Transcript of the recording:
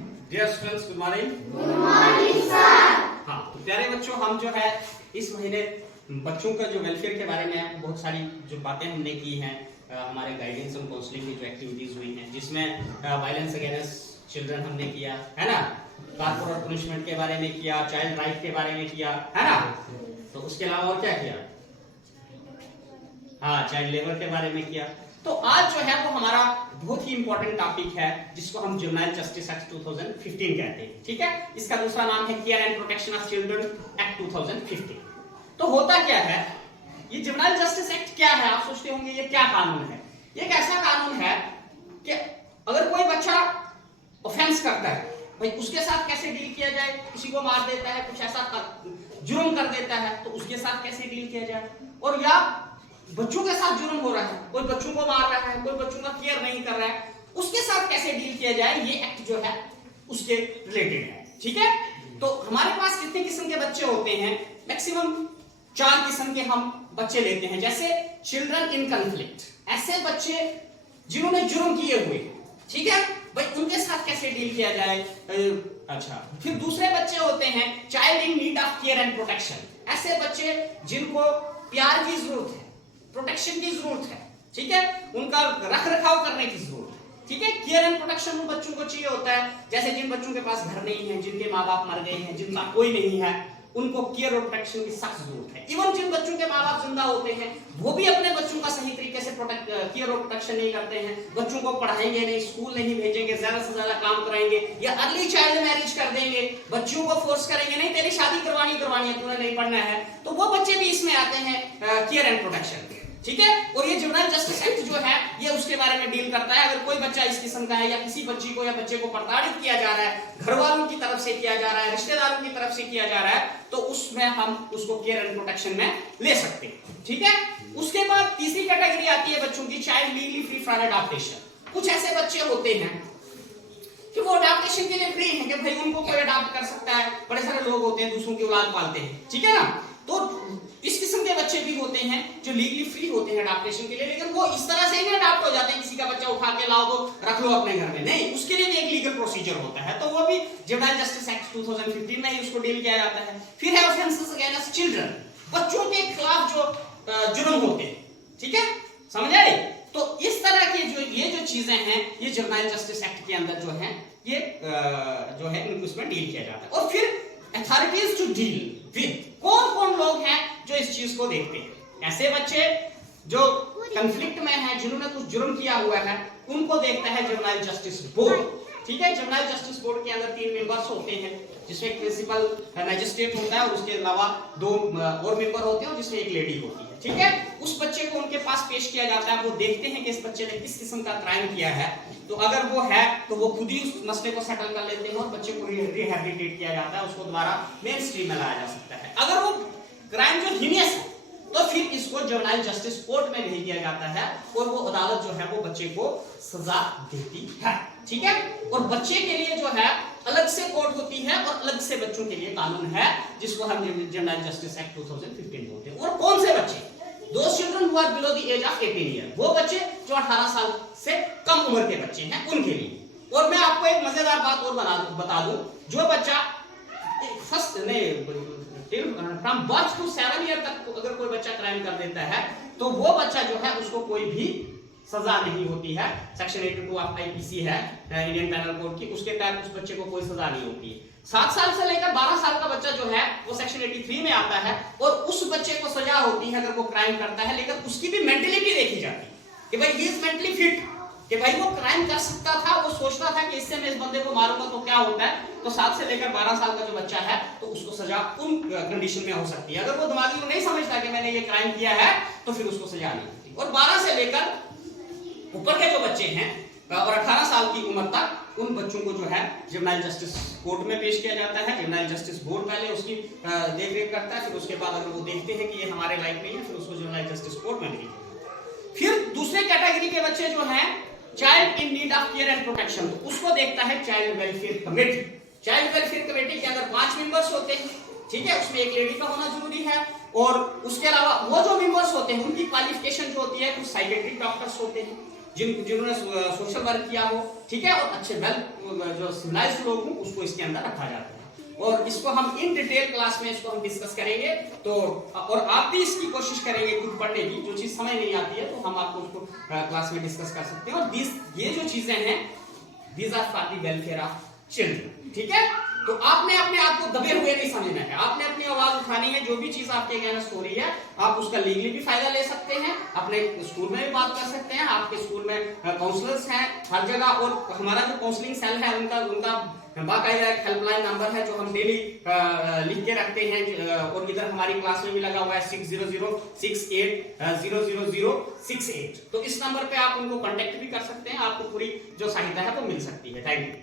Dear students, good morning. Good morning sir. हाँ, तो प्यारे बच्चों, हम जो है इस महीने बच्चों का जो वेलफेयर के बारे में बहुत सारी जो बातें हमने की हैं, हमारे गाइडेंस और काउंसलिंग की जो एक्टिविटीज हुई हैं, जिसमें वायलेंस अगेंस्ट चिल्ड्रन हमने किया है ना, कॉर्पोरल पनिशमेंट के बारे में किया, चाइल्ड राइट के बारे में किया है ना, तो उसके अलावा और क्या किया? हाँ, चाइल्ड लेबर के बारे में किया। तो आज जो है वो हमारा बहुत ही इंपॉर्टेंट टॉपिक है, जिसको हम जुवेनाइल जस्टिस एक्ट 2015 कहते हैं। ठीक है, इसका दूसरा नाम है care and protection of children act 2015। तो होता क्या है ये जुवेनाइल जस्टिस एक्ट? क्या है? आप सोचते होंगे ये क्या कानून है? ये एक ऐसा कानून है कि अगर कोई बच्चा ऑफेंस करता है, भाई उसके साथ कैसे डील किया जाए। किसी को मार देता है, कुछ ऐसा जुर्म कर देता है, तो उसके साथ कैसे डील किया जाए। और या बच्चों के साथ जुर्म हो रहा है, कोई बच्चों को मार रहा है, कोई बच्चों का केयर नहीं कर रहा है, उसके साथ कैसे डील किया जाए, ये एक्ट जो है उसके रिलेटेड है। ठीक है, तो हमारे पास कितने किस्म के बच्चे होते हैं? मैक्सिमम 4 किस्म के हम बच्चे लेते हैं। जैसे चिल्ड्रन इन कन्फ्लिक्ट, ऐसे बच्चे जिन्होंने जुर्म किए हुए, ठीक है भाई, उनके साथ कैसे डील किया जाए। अच्छा, फिर दूसरे बच्चे होते हैं child in need of care and protection, ऐसे बच्चे जिनको प्यार की जरूरत है, प्रोटेक्शन की जरूरत है, ठीक है, उनका रख रखाव करने की जरूरत है। ठीक है, केयर एंड प्रोटेक्शन उन बच्चों को चाहिए होता है, जैसे जिन बच्चों के पास घर नहीं है, जिनके माँ बाप मर गए हैं, जिनका कोई नहीं है, उनको केयर और प्रोटेक्शन की सख्त जरूरत है। इवन जिन बच्चों के माँ बाप जिंदा होते हैं, वो भी अपने बच्चों का सही तरीके से केयर और प्रोटेक्शन नहीं करते हैं। बच्चों को पढ़ाएंगे नहीं, स्कूल नहीं भेजेंगे, ज्यादा से ज्यादा काम कराएंगे, या अर्ली चाइल्ड मैरिज कर देंगे, बच्चों को फोर्स करेंगे, नहीं तेरी शादी करवानी है, तुम्हें नहीं पढ़ना है। तो वो बच्चे भी इसमें आते हैं केयर एंड प्रोटेक्शन। ठीक है, और ये जुवेनाइल जस्टिस एक्ट जो है ये उसके बारे में डील करता है। अगर कोई बच्चा इस किस्म का है, या किसी बच्ची को या बच्चे को प्रताड़ित किया जा रहा है, घर वालों की तरफ से किया जा रहा है, रिश्तेदारों की तरफ से किया जा रहा है, तो उसमें हम उसको केयर एंड प्रोटेक्शन में ले सकते हैं। ठीक है, उसके बाद तीसरी कैटेगरी आती है बच्चों की, child legally free for adaptation. कुछ ऐसे बच्चे होते हैं कि वो अडॉप्टेशन के लिए फ्री हैं, कि भाई उनको कोई अडॉप्ट कर सकता है। बड़े सारे लोग होते हैं दूसरों की औलाद पालते हैं, ठीक है ना, तो इस किस्म के बच्चे भी होते हैं जो लीगली फ्री होते हैं अडॉप्टेशन के लिए, लेकिन वो इस तरह से ही अडॉप्ट हो जाते हैं, किसी का बच्चा उठा के लाओ तो रख लो अपने घर में, नहीं, उसके लिए भी एक लीगल प्रोसीजर होता है। तो वो भी जुवेनाइल जस्टिस एक्ट 2015 में ही उसको डील किया जाता है। फिर है ऑफेंसेस अगेंस्ट चिल्ड्रन, बच्चों के खिलाफ जो जुर्म होते हैं, ठीक है, समझ आए। तो इस तरह के ये जो चीजें हैं, ये जुवेनाइल जस्टिस एक्ट के अंदर जो है ये जो है उसमें डील किया जाता है। और फिर अथॉरिटीज टू डील विद, कौन कौन लोग हैं जो इस चीज को देखते हैं। ऐसे बच्चे जो कंफ्लिक्ट में हैं, जिन्होंने कुछ जुर्म किया हुआ है, उनको देखता है जुवेनाइल जस्टिस बोर्ड। ठीक है, जुवेनाइल जस्टिस बोर्ड के अंदर 3 मेंबर्स होते हैं, जिसमें एक प्रिंसिपल मैजिस्ट्रेट होता है, और उसके अलावा 2 और मेंबर होते हैं, जिसमें एक लेडी होती है। ठीक है, उस बच्चे को उनके पास पेश किया जाता है, वो देखते हैं कि इस बच्चे ने किस किस्म का क्राइम किया है। तो अगर वो है तो वो खुद ही उस मसले को सेटल कर लेते हैं, और बच्चे को रिहैबिलिटेट किया जाता है, उसको दोबारा मेन स्ट्रीम में लाया जा सकता है। अगर वो क्राइम जो हीनियस है, तो फिर इसको जुवेनाइल जस्टिस कोर्ट में भेज दिया जाता है, और वो अदालत जो है वो बच्चे को सजा देती है। ठीक है, और बच्चे के लिए जो है अलग से कोर्ट होती है, और अलग से बच्चों के लिए कानून है, जिसको हम जुवेनाइल जस्टिस एक्ट 2015 बोलते हैं। और कौन से बच्चे? Those children who are below the age of 18 years, वो बच्चे जो 18 साल से कम उम्र के बच्चे हैं, उनके लिए। और मैं आपको एक मजेदार बात और बता दूं, जो बच्चा first from birth to 7 year तक अगर कोई बच्चा क्राइम कर देता है, तो वो बच्चा जो है उसको कोई भी सजा नहीं होती है। सेक्शन 82 ऑफ आईपीसी है, इंडियन पेनल कोड की, उसके तहत उस बच्चे को कोई सजा नहीं होती है। 7 साल से लेकर 12 साल का बच्चा जो है वो सेक्शन 83 में आता है, और उस बच्चे को सजा होती है अगर वो क्राइम करता है, लेकिन उसकी भी मेंटलिटी देखी जाती है कि भाई ही इज मेंटली फिट, कि भाई वो क्राइम कर सकता था, वो सोचता था कि इससे मैं इस बंदे को मारूंगा तो क्या होता है। तो 7 से लेकर 12 साल का जो बच्चा है, तो उसको सजा उन कंडीशन में हो सकती है। अगर वो दिमागी में नहीं समझता कि मैंने ये क्राइम किया है, तो फिर उसको सजा नहीं होती। और 12 से लेकर ऊपर के जो बच्चे हैं और 18 साल की उम्र तक, उन बच्चों को जो है जुवेनाइल जस्टिस कोर्ट में पेश किया जाता है। जुवेनाइल जस्टिस बोर्ड पहले उसकी देखरेख करता है, फिर उसके बाद अगर वो देखते हैं कि ये हमारे लायक नहीं है, फिर उसको जुवेनाइल जस्टिस कोर्ट में भेजते हैं। फिर दूसरे कैटेगरी के बच्चे जो हैं child in need of care and protection, तो उसको देखता है child welfare committee. Child welfare committee के अंदर 5 मेंबर्स होते हैं, ठीक है, उसमें एक लेडी का होना जरूरी है, और उसके अलावा वो जो मेंबर्स होते हैं उनकी क्वालिफिकेशन जो होती है, कुछ साइकेट्रिक डॉक्टर्स होते हैं, जिन्होंने सोशल वर्क किया हो, ठीक है, और अच्छे जो सिविलाइज्ड लोग हों उसको इसके अंदर रखा जाता है। और इसको हम इन डिटेल क्लास में इसको हम डिस्कस करेंगे। तो और आप भी इसकी कोशिश करेंगे खुद पढ़ने की, जो चीज समझ नहीं आती है तो हम आपको उसको क्लास में डिस्कस कर सकते हैं। और ये जो चीजें हैं these are for the welfare of children, ठीक है। तो आपने अपने आप को दबे हुए नहीं समझना है, आपने अपनी आवाज उठानी है। जो भी चीज आपके अगेंस्ट हो रही है आप उसका लीगली भी फायदा ले सकते हैं, अपने स्कूल में भी बात कर सकते हैं। आपके स्कूल में काउंसलर्स हैं हर जगह, और हमारा जो काउंसलिंग सेल है उनका बाकायदा एक हेल्पलाइन नंबर है जो हम डेली लिख के रखते हैं। और इधर हमारी क्लास में भी लगा हुआ है 6006800068। तो इस नंबर पे आप उनको कांटेक्ट भी कर सकते हैं, आपको पूरी जो सहायता है वो मिल सकती है। Thank you.